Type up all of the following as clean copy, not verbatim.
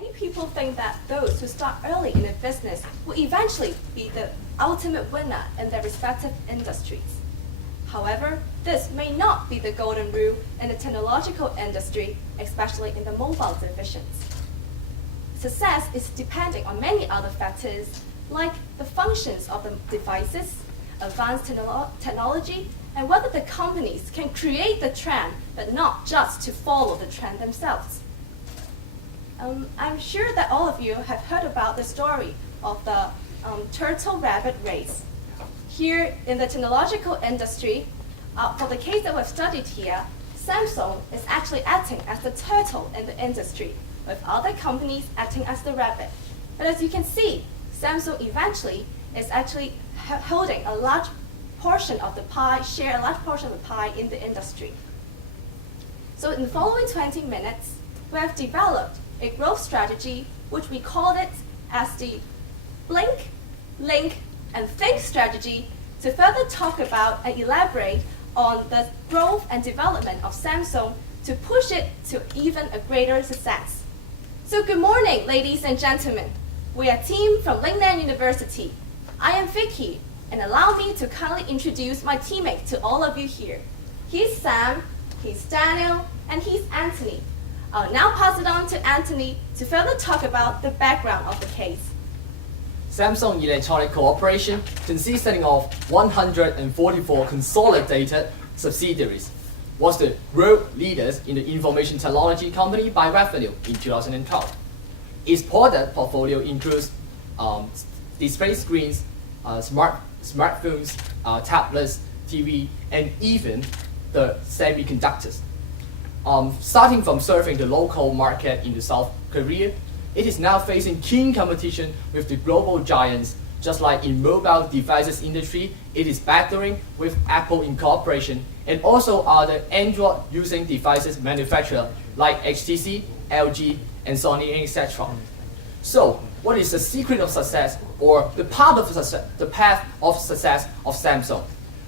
Many people think that those who start early in a business will eventually be the ultimate winner in their respective industries. However, this may not be the golden rule in the technological industry, especially in the mobile divisions. Success is depending on many other factors, like the functions of the devices, advanced technology, and whether the companies can create the trend, but not just to follow the trend themselves. I'm sure that all of you have heard about the story of the turtle-rabbit race. Here in the technological industry, for the case that we've studied here, Samsung is actually acting as the turtle in the industry, with other companies acting as the rabbit. But as you can see, Samsung eventually is actually holding a large portion of the pie, share a large portion of the pie in the industry. So in the following 20 minutes, we have developed a growth strategy, which we called it as the blink, link, and think strategy, to further talk about and elaborate on the growth and development of Samsung to push it to even a greater success. So good morning, ladies and gentlemen. We are a team from Lingnan University. I am Vicky, and allow me to kindly introduce my teammates to all of you here. He's Sam, he's Daniel, and he's Anthony. I'll now pass it on to Anthony to further talk about the background of the case. Samsung Electronic Corporation, consisting of 144 consolidated subsidiaries, was the world leaders in the information technology company by revenue in 2012. Its product portfolio includes display screens, smartphones, tablets, TV, and even the semiconductors. Starting from serving the local market in the South Korea, it is now facing keen competition with the global giants. Just like in mobile devices industry, it is battling with Apple Incorporation and also other Android using devices manufacturers like HTC, LG, and Sony, etc. So, what is the secret of success, or the path of success of Samsung?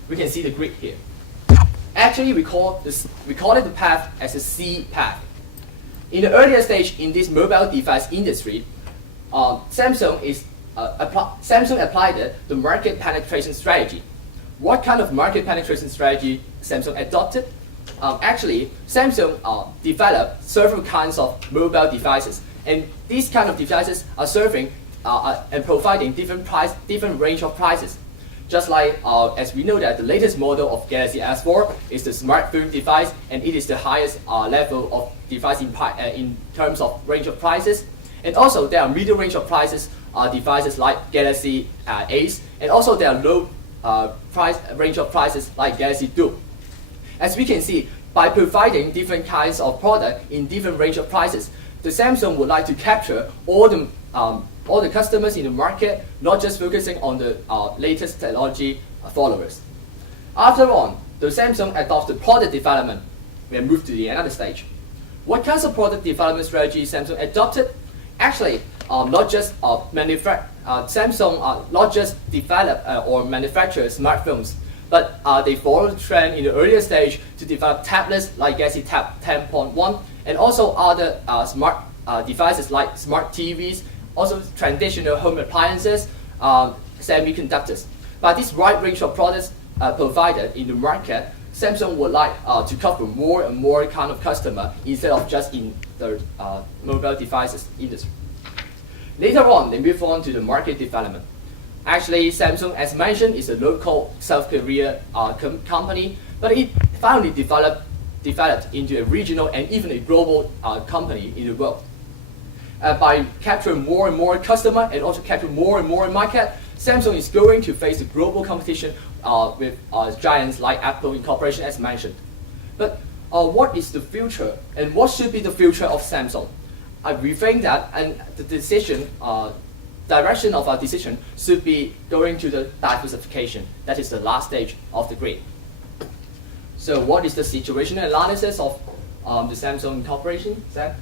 We can see the grid here. Actually, we call it the path as a C path. In the earlier stage in this mobile device industry, Samsung applied the market penetration strategy. What kind of market penetration strategy Samsung adopted? Actually, Samsung developed several kinds of mobile devices, and these kind of devices are serving and providing different range of prices. Just like as we know that the latest model of Galaxy S4 is the smartphone device, and it is the highest level of device in terms of range of prices. And also there are middle range of prices devices like Galaxy Ace, and also there are low range of prices like Galaxy Duo. As we can see, by providing different kinds of product in different range of prices, the Samsung would like to capture all the customers in the market, not just focusing on the latest technology followers. After all, the Samsung adopted product development. We have moved to the another stage. What kinds of product development strategy Samsung adopted? Actually, Samsung not just develop or manufacture smartphones, but they followed the trend in the earlier stage to develop tablets like Galaxy Tab 10.1, and also other smart devices like smart TVs, also traditional home appliances, semiconductors. By this wide range of products provided in the market, Samsung would like to cover more and more kind of customer instead of just in the mobile devices industry. Later on, they move on to the market development. Actually, Samsung, as mentioned, is a local South Korea company, but it finally developed into a regional and even a global company in the world. By capturing more and more customer and also capturing more and more market, Samsung is going to face the global competition with giants like Apple Incorporation, as mentioned. But what is the future, and what should be the future of Samsung? We think that the direction of our decision should be going to the diversification. That is the last stage of the grid. So what is the situational analysis of the Samsung Incorporation, Sam?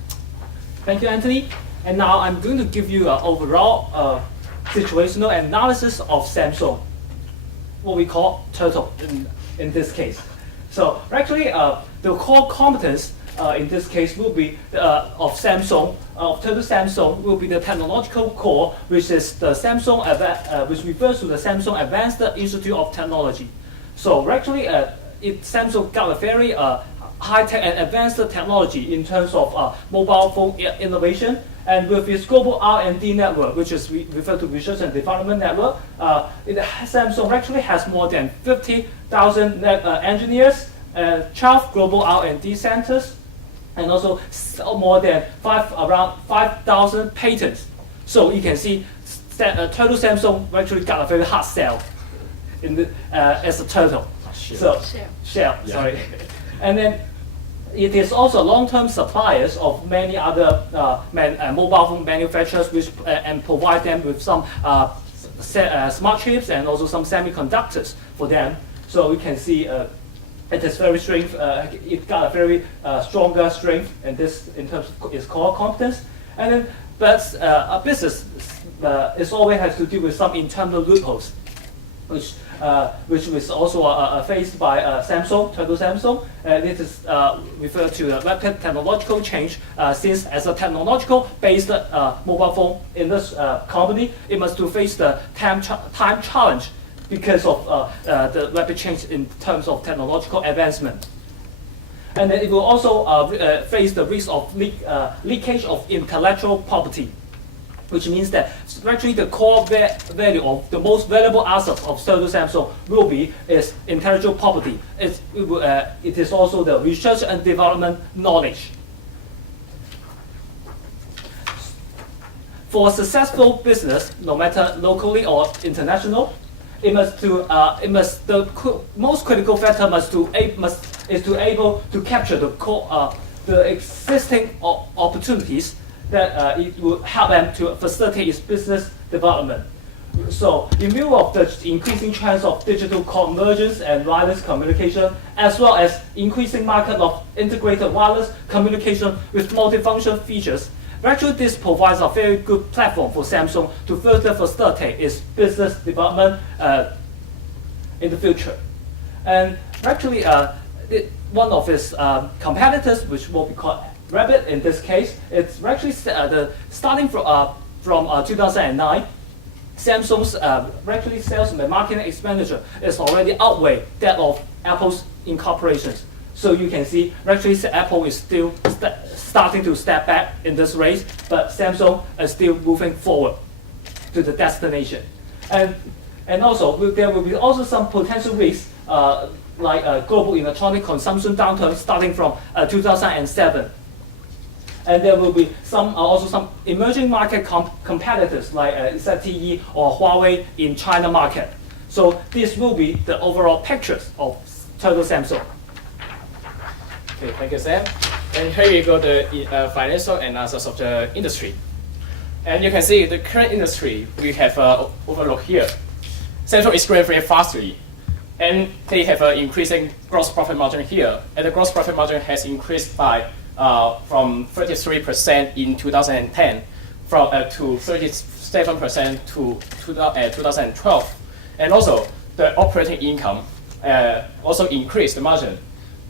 Thank you, Anthony. And now I'm going to give you an overall situational analysis of Samsung, what we call turtle in this case. So actually, the core competence in this case will be of Samsung, of total Samsung will be the technological core, which is the Samsung, which refers to the Samsung Advanced Institute of Technology. So actually, Samsung got a very high-tech and advanced technology in terms of mobile phone innovation. And with its global R&D network, which is referred to Research and Development Network, Samsung actually has more than 50,000 engineers, 12 global R&D centers, and also more than around 5,000 patents. So you can see that total Samsung actually got a very hard sell in the, as a total. Shell. Sorry. And then it is also long-term suppliers of many other mobile phone manufacturers, which and provide them with some smart chips and also some semiconductors for them. So you can see it is very strength. It got a very stronger strength in this in terms of its core competence. And then, but a business is always has to deal with some internal loopholes, which was also faced by Samsung, total Samsung. This is referred to the rapid technological change. Since as a technological-based mobile phone in this company, it must to face the time challenge because of the rapid change in terms of technological advancement. And then it will also face the risk of leakage of intellectual property, which means that actually the core value of the most valuable asset of total Samsung will be its intellectual property. It is also the research and development knowledge. For a successful business, no matter locally or international, the most critical factor is to able to capture the existing opportunities that it will help them to facilitate its business development. So, in view of the increasing trends of digital convergence and wireless communication, as well as increasing market of integrated wireless communication with multifunction features, actually this provides a very good platform for Samsung to further facilitate its business development in the future. And actually, one of its competitors, which will be called Rabbit in this case, it's actually starting from 2009. Samsung's actually sales and marketing expenditure is already outweigh that of Apple's incorporations. So you can see actually Apple is still starting to step back in this race, but Samsung is still moving forward to the destination. And also there will be also some potential risks like global electronic consumption downturn starting from 2007. And there will be also some emerging market competitors like ZTE or Huawei in China market. So this will be the overall pictures of total Samsung. Okay, thank you, Sam. And here you go the financial analysis of the industry. And you can see the current industry we have overlooked here. Samsung is growing very fastly, and they have an increasing gross profit margin here. And the gross profit margin has increased by from 33% in 2010 to 37% to 2012. And also, the operating income also increased the margin.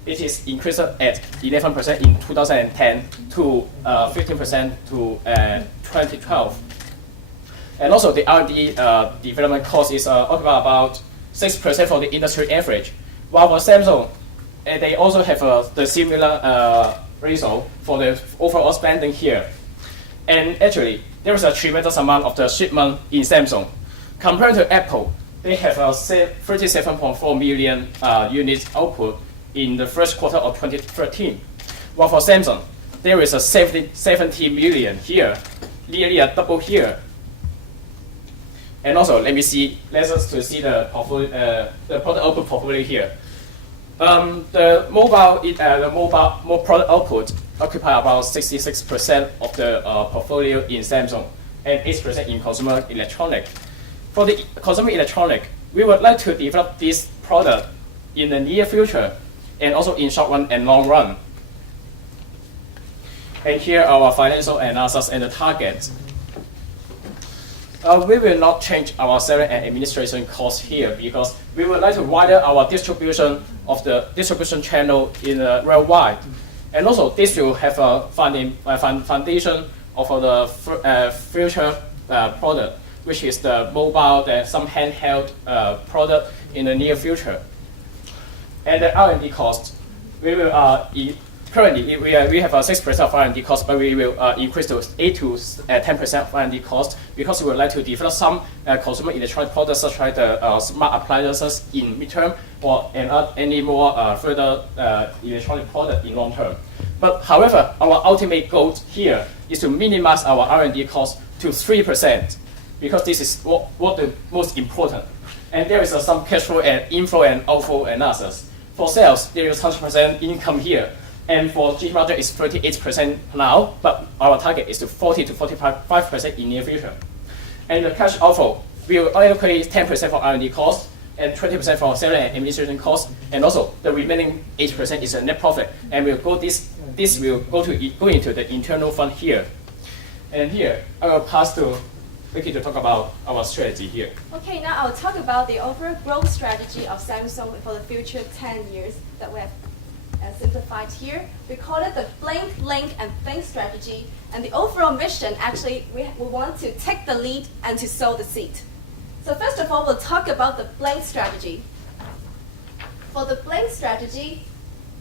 It is increased at 11% in 2010 to 15% to 2012. And also, the R&D development cost is about 6% for the industry average. While for Samsung, they also have the similar result for the overall spending here. And actually, there is a tremendous amount of the shipment in Samsung. Compared to Apple, they have a 37.4 million units output in the first quarter of 2013. While for Samsung, there is a 70 million here, nearly a double here. And also, let us see the portfolio, the product output portfolio here. The mobile product output occupy about 66% of the portfolio in Samsung and 8% in consumer electronic. For the consumer electronic, we would like to develop this product in the near future and also in short run and long run. And here are our financial analysis and the targets. We will not change our selling and administration costs here because we would like to widen our distribution of the distribution channel in worldwide. And also, this will have a foundation of the future product, which is the mobile, some handheld product in the near future. And the R&D cost, we will currently we have a 6% of R&D cost, but we will increase to 8 to 10% of R&D cost because we would like to develop some consumer electronic products such as the smart appliances in midterm or any more further electronic product in long term. But however, our ultimate goal here is to minimize our R&D cost to 3% because this is what the most important. And there is some cash flow and inflow and outflow analysis. For sales, there is 100% income here. And for GP margin, it's 38% now, but our target is to 40 to 45% in near future. And the cash outflow, we will allocate 10% for R&D costs and 20% for selling and administration costs, and also the remaining 8% is a net profit. And we'll go this will go into the internal fund here. And here, I will pass to Vicky to talk about our strategy here. Okay, now I'll talk about the overall growth strategy of Samsung for the future 10 years that we have simplified here. We call it the blink, link, and think strategy. And the overall mission, actually, we want to take the lead and to sow the seed. So first of all, we'll talk about the blink strategy. For the blink strategy,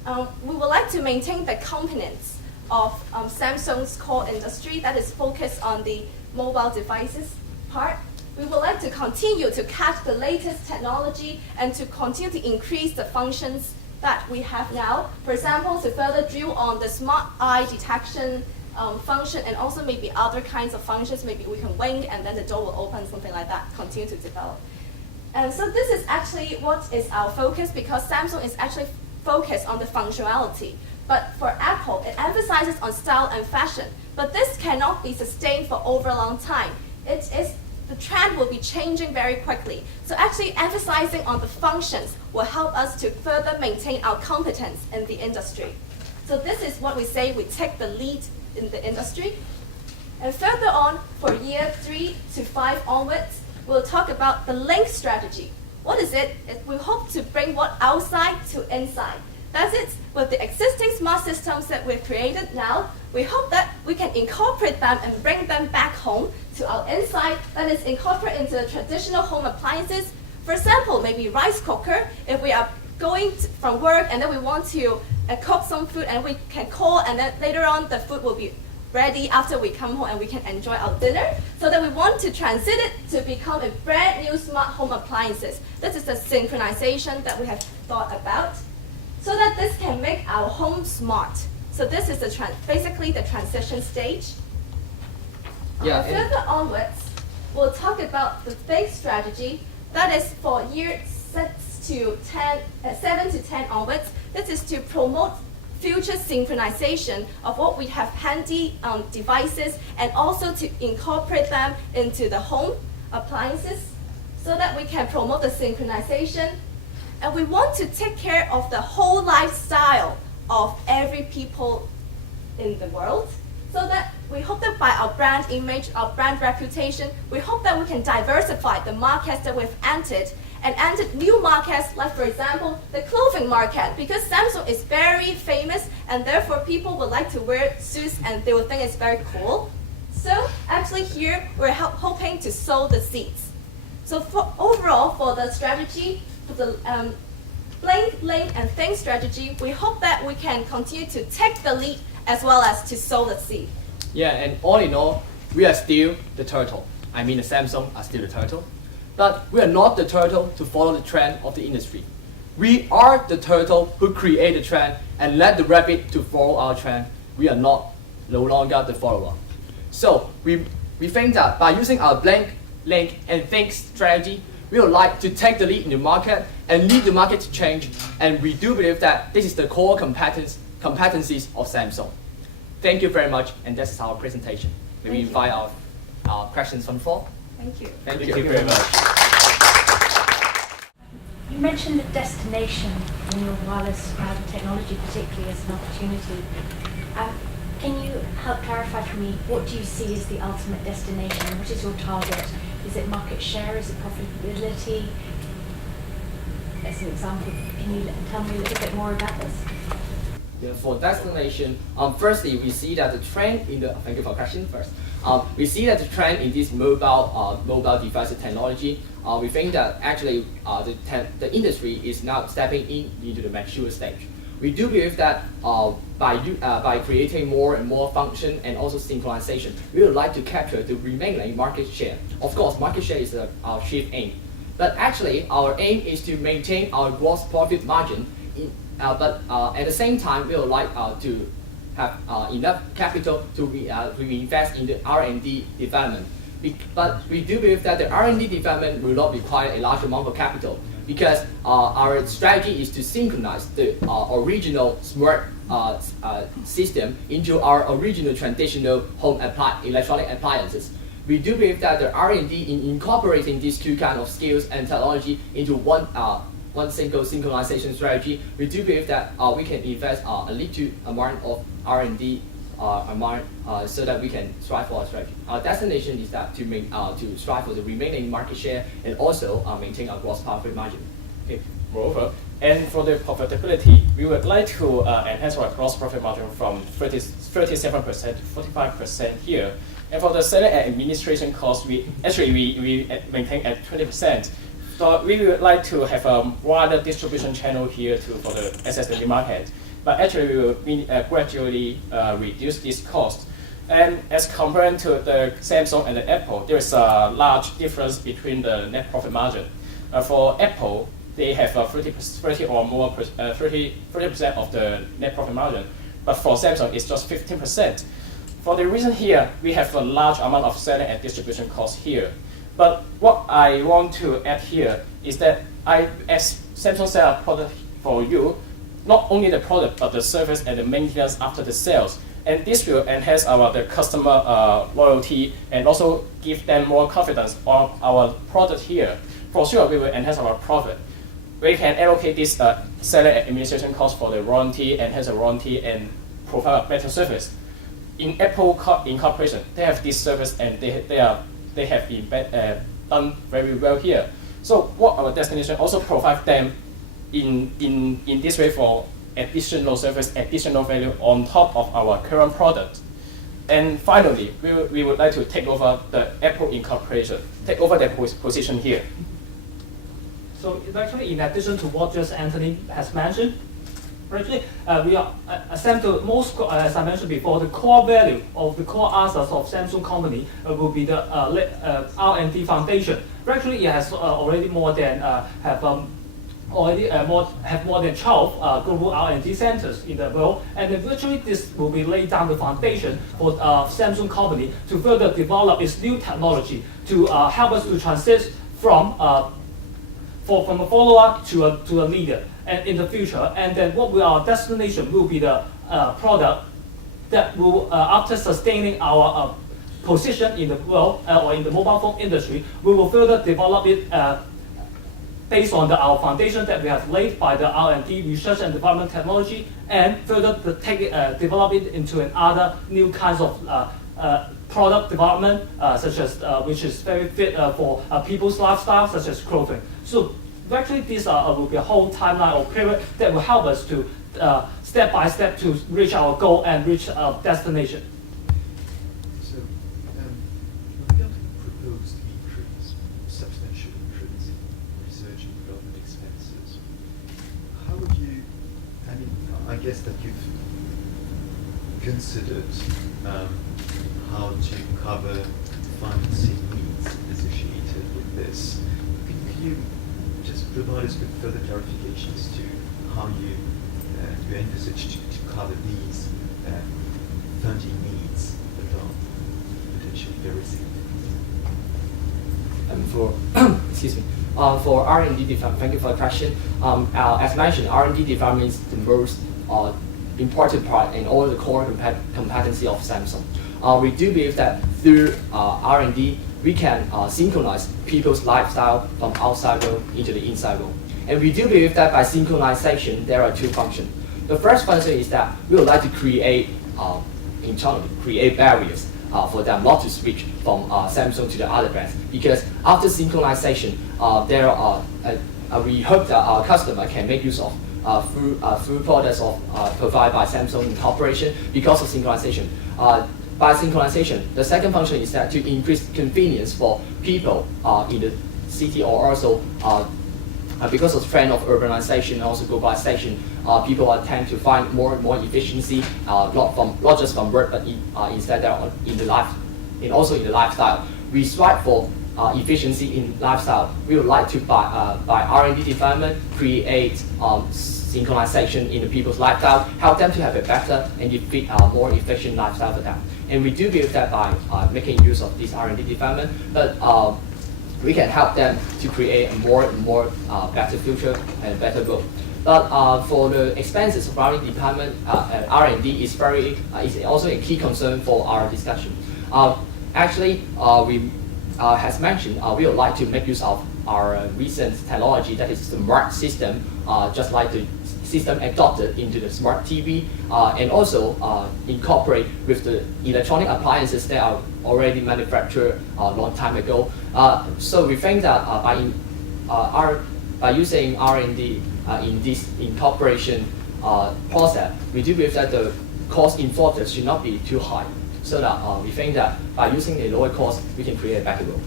we would like to maintain the components of Samsung's core industry that is focused on the mobile devices part. We would like to continue to catch the latest technology and to continue to increase the functions that we have now. For example, to further drill on the smart eye detection function and also maybe other kinds of functions. Maybe we can wink and then the door will open, something like that, continue to develop. And so this is actually what is our focus because Samsung is actually focused on the functionality. But for Apple, it emphasizes on style and fashion. But this cannot be sustained for over a long time. The trend will be changing very quickly. So actually emphasizing on the functions will help us to further maintain our competence in the industry. So this is what we say we take the lead in the industry. And further on, for year 3 to 5 onwards, we'll talk about the link strategy. What is it? We hope to bring what outside to inside. That's it. With the existing smart systems that we've created now, we hope that we can incorporate them and bring them back home to our inside, that is incorporate into the traditional home appliances. For example, maybe rice cooker. If we are going from work and then we want to cook some food and we can call and then later on the food will be ready after we come home and we can enjoy our dinner. So that we want to transit it to become a brand new smart home appliances. This is the synchronization that we have thought about, so that this can make our home smart. So this is basically the transition stage. Yeah, further onwards, we'll talk about the think strategy. That is for year 7 to 10 onwards. This is to promote future synchronization of what we have handy devices and also to incorporate them into the home appliances so that we can promote the synchronization. And we want to take care of the whole lifestyle of every people in the world, so that we hope that by our brand image, our brand reputation, we hope that we can diversify the markets that we've entered and entered new markets, like for example, the clothing market, because Samsung is very famous and therefore people would like to wear suits and they will think it's very cool. So actually here, we're hoping to sow the seeds. So overall, for the strategy, for the blink, link, and think strategy, we hope that we can continue to take the lead as well as to sow the seed. Yeah, and all in all, we are still the turtle. I mean, the Samsung are still the turtle. But we are not the turtle to follow the trend of the industry. We are the turtle who create the trend and let the rabbit to follow our trend. We are no longer the follower. So we think that by using our blink, link, and think strategy, we would like to take the lead in the market and lead the market to change. And we do believe that this is the core competencies of Samsung. Thank you very much, and that's our presentation. May we invite our questions from the floor. Thank you. Thank you very much. You mentioned the destination in your wireless technology, particularly as an opportunity. Can you help clarify for me, what do you see as the ultimate destination? What is your target? Is it market share? Is it profitability? As an example, can you tell me a little bit more about this? Yeah, for destination, firstly, we see that the trend in the, thank you for the question first. We see that the trend in this mobile device technology, we think that actually the industry is now stepping into the mature stage. We do believe that by creating more and more function and also synchronization, we would like to capture the remaining market share. Of course, market share is our chief aim. But actually, our aim is to maintain our gross profit margin. But at the same time, we would like to have enough capital to reinvest in the R&D development. But we do believe that the R&D development will not require a large amount of capital because our strategy is to synchronize the original smart system into our original traditional home electronic appliances. We do believe that the R&D in incorporating these two kinds of skills and technology into one single synchronization strategy, we do believe that we can invest a little amount of R&D amount so that we can strive for our strategy. Our destination is that to strive for the remaining market share and also maintain our gross profit margin. Okay. Moreover, and for the profitability, we would like to enhance our gross profit margin from 37% to 45% here. And for the selling and administration cost, we maintain at 20%. So we would like to have a wider distribution channel here for the access the new market. But actually, we will gradually reduce this cost. And as compared to the Samsung and the Apple, there is a large difference between the net profit margin. For Apple, they have 30% of the net profit margin. But for Samsung, it's just 15%. For the reason here, we have a large amount of selling and distribution costs here. But what I want to add here is that as Samsung sell a product for you, not only the product, but the service and the maintenance after the sales. And this will enhance the customer loyalty and also give them more confidence on our product here. For sure, we will enhance our profit. We can allocate this selling and administration cost for the warranty, enhance the warranty, and provide a better service. In Apple Incorporation, they have this service and they have been done very well here. So what our destination also provide them in this way for additional service, additional value on top of our current product. And finally, we would like to take over the Apple Incorporation, take over their position here. So actually, in addition to what just Anthony has mentioned, actually, we are Samsung. As I mentioned before, the core value of the core assets of Samsung company will be the R&D foundation. Actually, it has already more than more than 12 global R&D centers in the world, and virtually this will be laid down the foundation for Samsung company to further develop its new technology to help us to transit from a follower to a leader, and in the future, and then what our destination will be the product that will after sustaining our position in the world or in the mobile phone industry, we will further develop it based on our foundation that we have laid by the R&D, research and development technology, and further develop it into other new kinds of product development, such as which is very fit for people's lifestyle, such as clothing. So actually, this will be a whole timeline or period that will help us to step by step to reach our goal and reach our destination. So, regarding the proposed substantial increase in research and development expenses, how would you, I guess that you've considered how to cover financing needs associated with this. Could you just provide us with further clarifications to how you envisage to cover these funding needs that are potentially very significant? And for R&D development, thank you for the question. As mentioned, R&D development is the most important part in all the core competency of Samsung. We do believe that through R&D, we can synchronize people's lifestyle from outside world into the inside world. And we do believe that by synchronization, there are two functions. The first function is that we would like to create internally, create barriers for them not to switch from Samsung to the other brands. Because after synchronization, we hope that our customer can make use of through products provided by Samsung Incorporation because of synchronization. By synchronization, the second function is that to increase convenience for people in the city, or also because of the trend of urbanization and also globalization, people tend to find more and more efficiency, not just from work, but instead in the life, and also in the lifestyle. We strive for efficiency in lifestyle. We would like to, by R&D development, create synchronization in the people's lifestyle, help them to have a better and more efficient lifestyle for them. And we do believe that by making use of this R&D development, but we can help them to create a more and more better future and better growth. But for the expenses of R&D department, R&D is also a key concern for our discussion. Actually, we has mentioned, we would like to make use of our recent technology, that is the smart system, just like the system adopted into the smart TV, and also incorporate with the electronic appliances that are already manufactured a long time ago. So we think that by using R&D in this incorporation process, we do believe that the cost involved should not be too high. So that we think that by using a lower cost, we can create a better growth.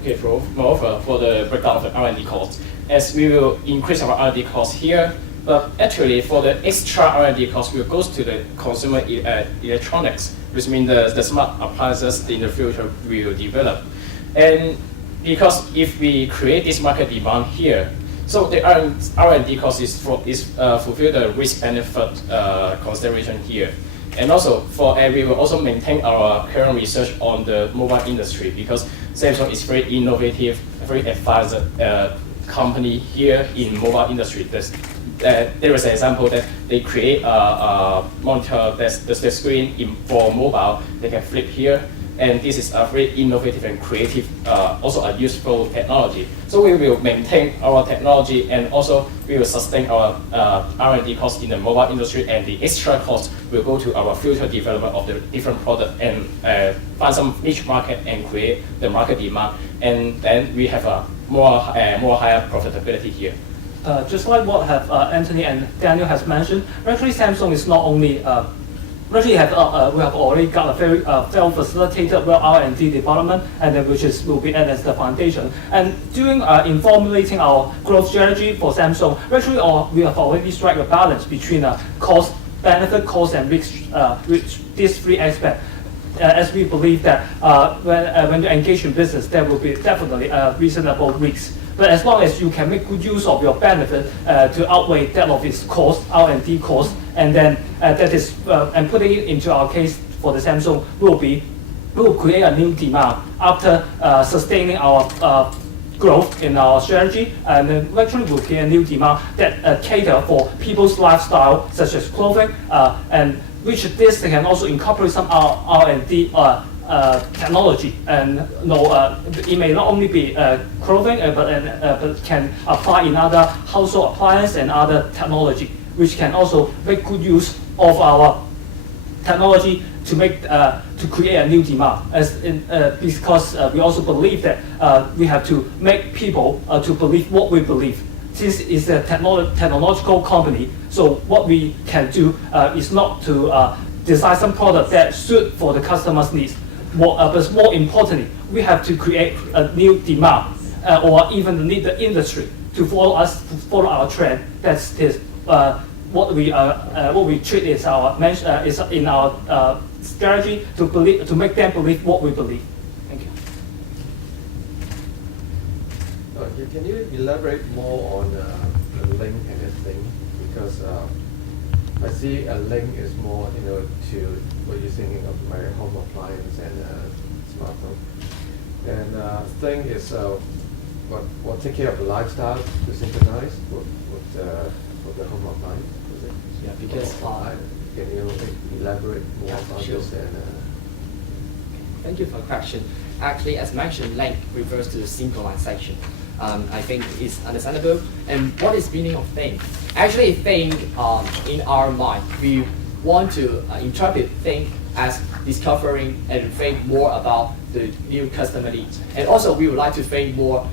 Okay, moreover, for the breakdown of the R&D cost, as we will increase our R&D cost here, but actually for the extra R&D cost, will go to the consumer electronics, which means the smart appliances in the future will develop. And because if we create this market demand here, so the R&D cost is fulfill the risk-benefit consideration here. And also, we will also maintain our current research on the mobile industry, because Samsung is very innovative, very advanced company here in mobile industry. There is an example that they create a monitor that's the screen for mobile. They can flip here, and this is a very innovative and creative, also a useful technology. So we will maintain our technology, and also we will sustain our R&D cost in the mobile industry, and the extra cost will go to our future development of the different product, and find some niche market and create the market demand, and then we have a more higher profitability here. Just like what Anthony and Daniel has mentioned, actually Samsung is not only we have already got a very well facilitated R&D development, and then will be added as the foundation. And during in formulating our growth strategy for Samsung, actually we have already struck a balance between cost, benefit, cost, and risk, these three aspects. As we believe that when you engage in business, there will be definitely reasonable risks. But as long as you can make good use of your benefit to outweigh that of its cost, R&D cost, and then and putting it into our case for the Samsung will create a new demand after sustaining our growth in our strategy, and then actually will create a new demand that cater for people's lifestyle, such as clothing, and which this can also incorporate some R&D technology, and it may not only be clothing, but can apply in other household appliance and other technology, which can also make good use of our technology to create a new demand. Because we also believe that we have to make people to believe what we believe. Since it's a technological company, so what we can do is not to design some product that suit for the customer's needs. But more importantly, we have to create a new demand, or even need the industry to follow our trend. That's what we treat is in our strategy to make them believe what we believe. Thank you. Can you elaborate more on the link and the thing? Because I see a link is more, to what you're thinking of my home appliance and smartphone. And thing is what take care of the lifestyle to synchronize with the home appliance. Yeah, because can you elaborate more about sure. this? And thank you for the question. Actually, as mentioned, link refers to synchronization. I think it's understandable. And what is meaning of thing? Actually, thing in our mind, we want to interpret thing as discovering and think more about the new customer needs. And also, we would like to think more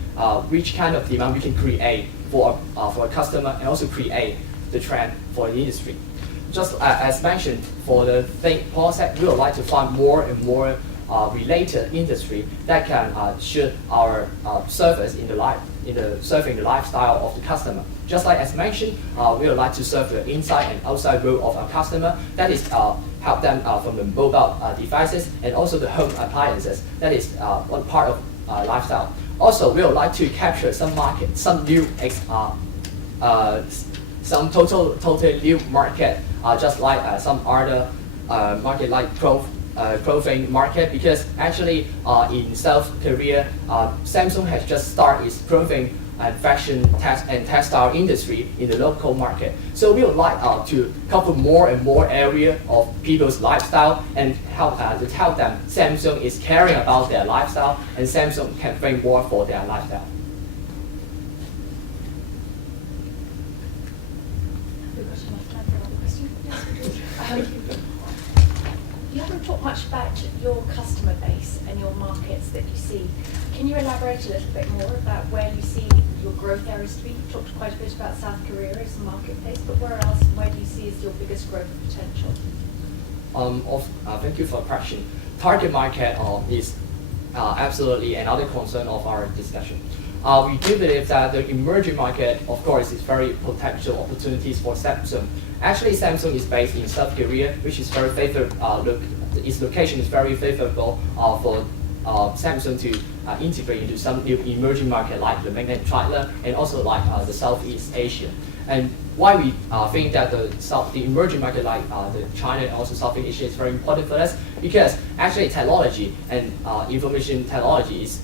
which kind of demand we can create for a customer, and also create the trend for the industry. Just as mentioned, for the think process, we would like to find more and more related industry that can suit our service serving the lifestyle of the customer. Just like as mentioned, we would like to serve the inside and outside world of our customer. That is help them from the mobile devices and also the home appliances. That is one part of lifestyle. Also, we would like to capture some market, some new some totally new market, just like some other market like clothing market, because actually in South Korea, Samsung has just started its clothing and fashion and textile industry in the local market. So we would like to cover more and more area of people's lifestyle and help to tell them Samsung is caring about their lifestyle and Samsung can bring more for their lifestyle. You haven't talked much about your customer base and your markets that you see. Can you elaborate a little bit more about where you see your growth areas to be? You've talked quite a bit about South Korea as a marketplace, but where do you see as your biggest growth potential? Thank you for the question. Target market is absolutely another concern of our discussion. We do believe that the emerging market, of course, is very potential opportunities for Samsung. Actually, Samsung is based in South Korea, which is very favorable. Its location is very favorable for Samsung to integrate into some new emerging market like the mainland China and also like the Southeast Asia. And why we think that the emerging market like the China and also Southeast Asia is very important for us, because actually technology and information technology is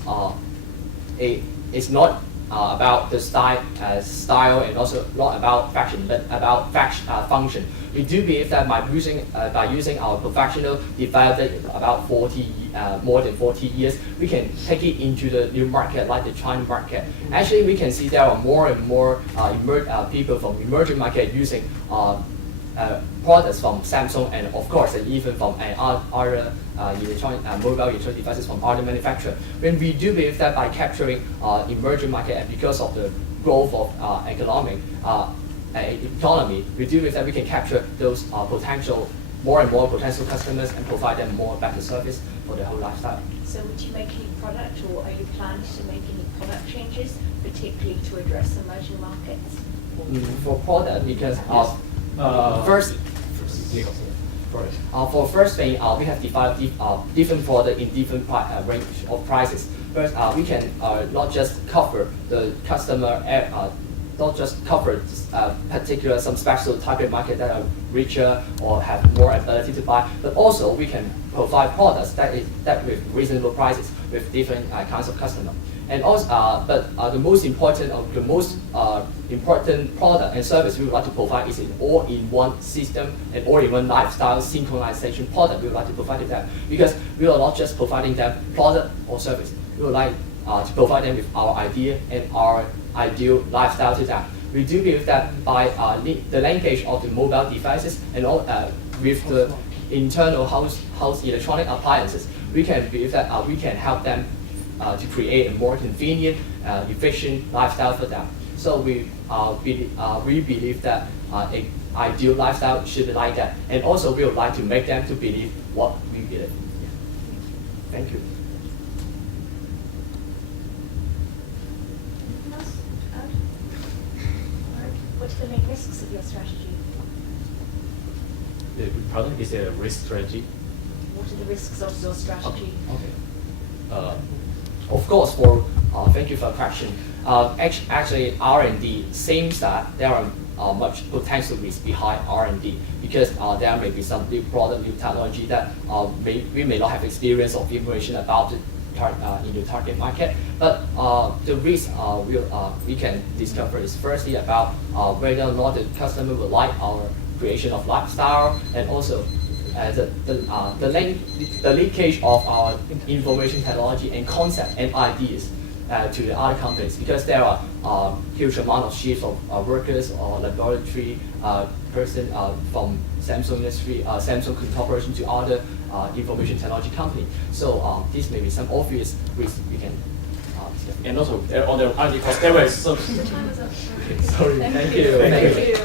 not about the style and also not about fashion, but about function. We do believe that by using our professional development about more than 40 years, we can take it into the new market like the China market. Actually, we can see there are more and more people from emerging market using products from Samsung and of course even from other mobile electronic devices from other manufacturers. When we do believe that by capturing emerging market and because of the growth of economy, we do believe that we can capture those more and more potential customers and provide them more better service for their whole lifestyle. So would you make any product, or are you planning to make any product changes, particularly to address emerging markets? For product, because for first thing, we have developed different product in different range of prices. First, we can not just cover the customer, not just cover particular some special target market that are richer or have more ability to buy, but also we can provide products that with reasonable prices with different kinds of customer. And also, the most important product and service we would like to provide is an all-in-one system and all-in-one lifestyle synchronization product we would like to provide to them, because we are not just providing them product or service. We would like to provide them with our idea and our ideal lifestyle to them. We do believe that by the linkage of the mobile devices and all, with the internal house electronic appliances, we can believe that we can help them to create a more convenient, efficient lifestyle for them. So we believe that an ideal lifestyle should be like that, and also we would like to make them to believe what we believe. Yeah. Thank you. Anything else to add? What are the main risks of your strategy? Pardon? Is it a risk strategy? What are the risks of your strategy? Okay. Of course, thank you for the question. Actually, R&D seems that there are much potential risks behind R&D, because there may be some new product, new technology that we may not have experience or information about in the target market. But the risk we can discover is firstly about whether or not the customer will like our creation of lifestyle, and also the linkage of our information technology and concept and ideas to the other companies, because there are huge amount of shifts of workers or laboratory person from Samsung industry, Samsung Corporation to other information technology company. So these may be some obvious risks we can. And also on the R&D cost, there was some. The time is up. Sorry. Thank you. Thank you.